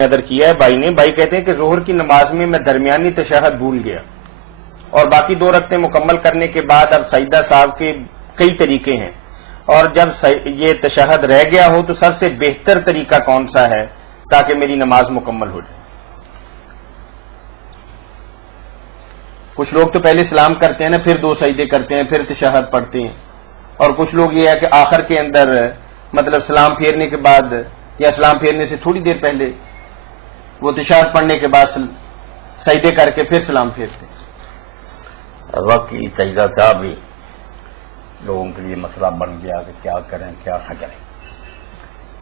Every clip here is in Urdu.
ادر کیا ہے بھائی کہتے ہیں کہ ظہر کی نماز میں میں درمیانی تشہد بھول گیا اور باقی 2 رکعتیں مکمل کرنے کے بعد اب سجدہ صاحب کے کئی طریقے ہیں، اور جب یہ تشہد رہ گیا ہو تو سب سے بہتر طریقہ کون سا ہے تاکہ میری نماز مکمل ہو جائے؟ کچھ لوگ تو پہلے سلام کرتے ہیں نا، پھر 2 سجدے کرتے ہیں، پھر تشہد پڑھتے ہیں، اور کچھ لوگ یہ ہے کہ آخر کے اندر مطلب سلام پھیرنے کے بعد یا سلام پھیرنے سے تھوڑی دیر پہلے وہ تشہد پڑھنے کے بعد سجدے کر کے پھر سلام پھیرتے ہیں۔ واقعی سجدہ صاحب بھی لوگوں کے لیے مسئلہ بن گیا کہ کیا کریں کیا نہ کریں۔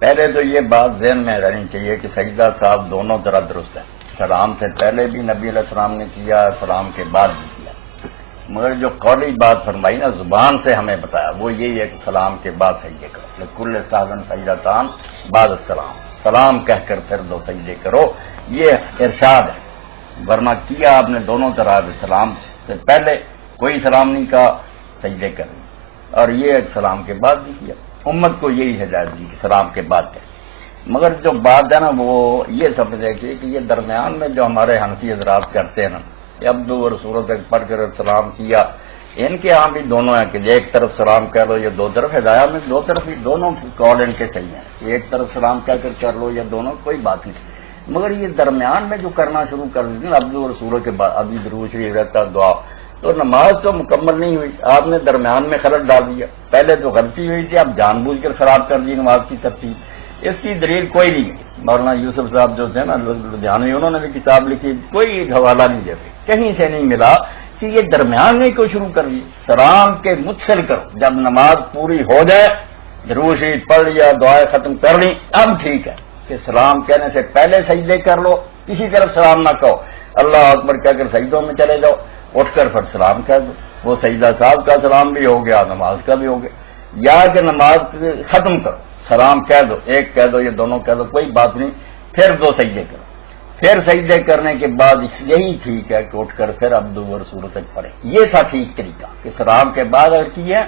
پہلے تو یہ بات ذہن میں رہنی چاہیے کہ سجدہ صاحب دونوں طرح درست ہے، سلام سے پہلے بھی نبی علیہ السلام نے کیا، سلام کے بعد بھی کیا، مگر جو قولی بات فرمائی نا، زبان سے ہمیں بتایا، وہ یہی ہے کہ سلام کے بعد سجدے کرو، لکل ساذن سجدتان بعد السلام، سلام کہہ کر پھر 2 سجدے کرو، یہ ارشاد ہے، ورنہ کیا آپ نے دونوں طرح سلام سے پہلے کوئی سلام نہیں کہا، سجدے کریں، اور یہ سلام کے بعد بھی کیا، امت کو یہی ہدایت دی کہ سلام کے بعد ہے۔ مگر جو بات ہے نا وہ یہ سمجھے کہ یہ درمیان میں جو ہمارے حنفی حضرات کرتے ہیں نا، کہ عبدو و رسولوں تک پڑھ کر سلام کیا، ان کے ہاں بھی دونوں ہیں کہ ایک طرف سلام کہہ لو یا 2 طرف، ہدایات میں 2 طرف ہی، دونوں قول ان کے صحیح ہیں کہ ایک طرف سلام کہہ کر کر لو یا دونوں، کوئی بات نہیں، مگر یہ درمیان میں جو کرنا شروع کر دیتے ہیں عبدو و رسولوں کے بعد، ابھی درود شریف رہتا دعا، تو نماز تو مکمل نہیں ہوئی، آپ نے درمیان میں خلل ڈال دیا، پہلے تو غلطی ہوئی تھی، اب جان بوجھ کر خراب کر دی نماز کی ترتیب، اس کی دلیل کوئی نہیں ہے۔ مولانا یوسف صاحب جو تھے نا لدھیانوی، انہوں نے بھی کتاب لکھی، کوئی ایک حوالہ نہیں دیتے، کہیں سے نہیں ملا کہ یہ درمیان میں کیوں شروع کر دی، سلام کے متصل کرو، جب نماز پوری ہو جائے درود شریف پڑھ لیا، دعائیں ختم کر لی، اب ٹھیک ہے کہ سلام کہنے سے پہلے سجدے کر لو، کسی طرف سلام نہ کہو، اللہ اکبر کہہ کر سجدوں میں چلے جاؤ، اٹھ کر پھر سلام کہہ دو، وہ سجدہ صاحب کا سلام بھی ہو گیا، نماز کا بھی ہو گیا، یا کہ نماز ختم کرو، سلام کہہ دو، ایک کہہ دو یا دونوں کہہ دو، کوئی بات نہیں، پھر 2 سجدے کرو، پھر سجدے کرنے کے بعد یہی ٹھیک ہے کہ اٹھ کر پھر عبدو و رسولوں تک پڑھے، یہ تھا ٹھیک طریقہ کہ سلام کے بعد اگر کیے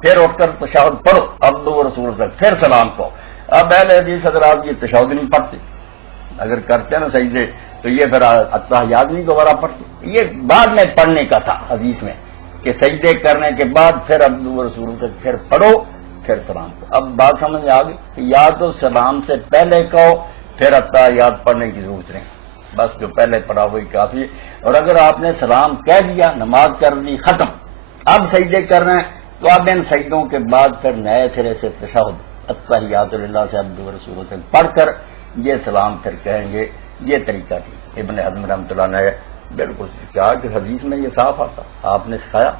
پھر اٹھ کر تشہد پڑھو عبدو و رسولوں تک، پھر سلام کہو۔ اب اہل حدیث حضرات یہ تشہد نہیں پڑھتے، اگر کرتے نا سجدے تو یہ پھر اتحیات نہیں دوبارہ پڑھتے، یہ بعد میں پڑھنے کا تھا حدیث میں کہ سجدے کرنے کے بعد پھر عبدو و رسولوں تک پھر پڑھو پھر سلام کو۔ اب بات سمجھ آ گئی کہ یا تو سلام سے پہلے کہو پھر اتحیات پڑھنے کی ضرورت نہیں، بس جو پہلے پڑھا وہی کافی ہے، اور اگر آپ نے سلام کہہ دیا، نماز کر دی ختم، اب سجدے کر رہے ہیں تو اب ان سجدوں کے بعد پھر نئے سرے سے تشہد اتحیات للہ سے عبدو و رسولوں تک پڑھ کر یہ سلام پھر کہیں گے، یہ طریقہ ٹھیک۔ ابن حزم رحمۃ اللہ نے بالکل کہا کہ حدیث میں یہ صاف آتا، آپ نے سکھایا،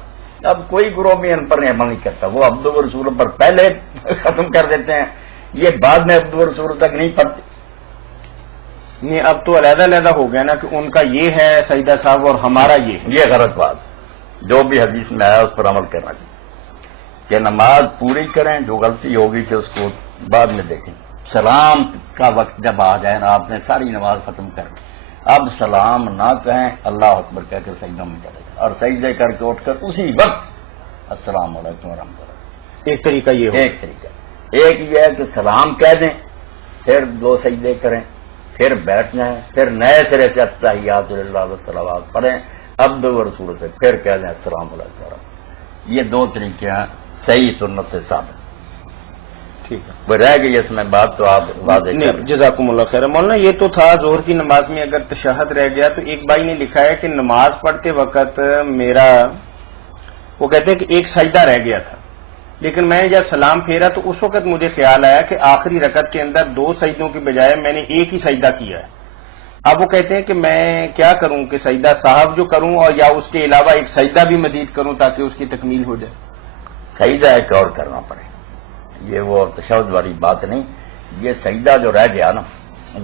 اب کوئی گروہ بھی ان پر عمل نہیں کرتا، وہ عبدو و رسولوں پر پہلے ختم کر دیتے ہیں، یہ بعد میں عبدو و رسولوں تک نہیں پڑھتے۔ نہیں، اب تو علیحدہ علیحدہ ہو گیا نا کہ ان کا یہ ہے سجدہ صاحب اور ہمارا یہ ہے، یہ غلط بات، جو بھی حدیث میں آیا اس پر عمل کرنا چاہیے کہ نماز پوری کریں، جو غلطی ہوگی کہ اس کو بعد میں دیکھیں، سلام کا وقت جب آ جائے نا، آپ نے ساری نماز ختم کر دی، اب سلام نہ کہیں، اللہ اکبر کہہ کر سجدوں میں چلے جائیں اور سجدے کر کے اٹھ کر اسی وقت السلام علیکم ورحمۃ اللہ۔ ایک طریقہ یہ ہو، ایک طریقہ، ایک یہ ہے کہ سلام کہہ دیں، پھر 2 سجدے کریں، پھر بیٹھ جائیں، پھر نئے سرے سے اتحیات للہ والصلوات پڑھیں عبدو و رسولوں سے، پھر کہہ دیں السلام علیکم ورحمۃ۔ یہ 2 طریقے ہیں صحیح سنت سے ثابت۔ ٹھیک ہے، وہ رہ گئی اس میں بات تو آپ واضح نہیں، جزاکم اللہ خیر۔ مولانا یہ تو تھا ظہر کی نماز میں اگر تشہد رہ گیا، تو ایک بھائی نے لکھا ہے کہ نماز پڑھتے وقت وہ کہتے ہیں کہ ایک سجدہ رہ گیا تھا، لیکن میں جب سلام پھیرا تو اس وقت مجھے خیال آیا کہ آخری رکعت کے اندر 2 سجدوں کے بجائے میں نے ایک ہی سجدہ کیا ہے۔ اب وہ کہتے ہیں کہ میں کیا کروں کہ سجدہ صاحب جو کروں اور یا اس کے علاوہ ایک سجدہ بھی مزید کروں تاکہ اس کی تکمیل ہو جائے؟ سجدہ ایک اور کرنا پڑے، یہ وہ تشہد والی بات نہیں، یہ سجدہ جو رہ گیا نا،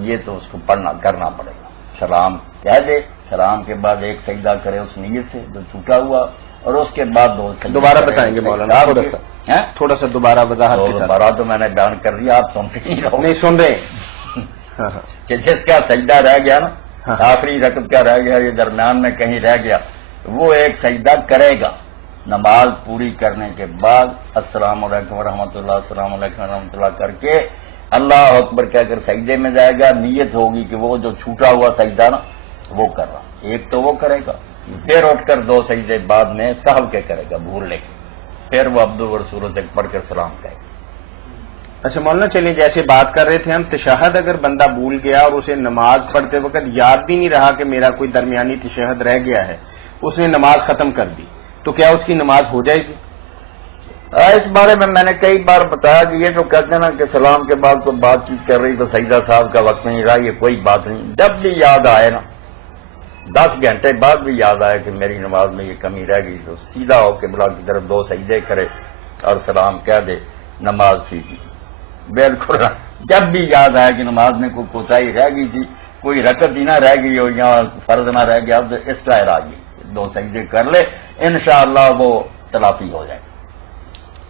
یہ تو اس کو کرنا پڑے گا، سلام کہہ دے، سلام کے بعد ایک سجدہ کرے اس نیت سے جو چھوٹا ہوا، اور اس کے بعد 2 سجدے دوبارہ بتائیں گے مولانا، تھوڑا سا دوبارہ وضاحت کے ساتھ۔ دوبارہ تو میں نے بیان کر دیا، آپ سنتے ہی رہو، نہیں سن رہے کہ جس کا سجدہ رہ گیا نا، آخری رکعت کا رہ گیا، یہ درمیان میں کہیں رہ گیا، وہ ایک سجدہ کرے گا نماز پوری کرنے کے بعد، السلام علیکم ورحمۃ اللہ، السلام علیکم ورحمۃ اللہ کر کے اللہ اکبر کہہ کر سجدے میں جائے گا، نیت ہوگی کہ وہ جو چھوٹا ہوا سجدہ نا وہ کر رہا، ایک تو وہ کرے گا، پھر اٹھ کر 2 سجدے بعد میں سہو کے کرے گا بھول لے کے، پھر وہ عبد الرسول سے پڑھ کر سلام کہے گا۔ اچھا مولانا، چلیے جیسے بات کر رہے تھے ہم، تشہد اگر بندہ بھول گیا اور اسے نماز پڑھتے وقت یاد بھی نہیں رہا کہ میرا کوئی درمیانی تشہد رہ گیا ہے، اس نے نماز ختم کر دی، تو کیا اس کی نماز ہو جائے گی؟ اس بارے میں نے کئی بار بتایا کہ یہ جو کہتے ہیں نا کہ سلام کے بعد کوئی بات چیت کر رہی تو سجدہ صاحب کا وقت نہیں رہا، یہ کوئی بات نہیں، جب بھی یاد آئے نا 10 گھنٹے بعد بھی یاد آئے کہ میری نماز میں یہ کمی رہ گئی تو سیدھا ہو کے قبلہ کی طرف 2 سجدے کرے اور سلام کہہ دے، نماز سیدھی۔ بالکل جب بھی یاد آیا کہ نماز میں کوئی کوتاہی رہ گئی تھی، کوئی رکعت ہی نہ رہ گئی ہو یا فرض نہ رہ گیا، تو اس کا علاج 2 سجدے کر لے، انشاءاللہ وہ تلافی ہو جائے۔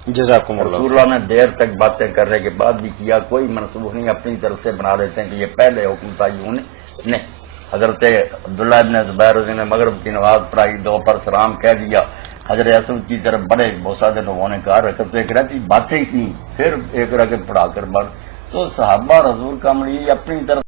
جزاکم اللہ۔ رسول اللہ نے دیر تک باتیں کرنے کے بعد بھی کیا، کوئی منسوخ نہیں، اپنی طرف سے بنا لیتے ہیں کہ یہ پہلے حکم تھا، یوں نہیں۔ حضرت عبداللہ ابن زبیر نے مغرب کی نماز پڑھائی، 2 پر سلام کہہ دیا، حضرت اسود کی طرف بڑے بہت سارے لوگوں نے کہا رکعت ایک رہتی باتیں کی، پھر ایک رکعت پڑھا کر بڑھ، تو صحابہ رسول کا عمل اپنی طرف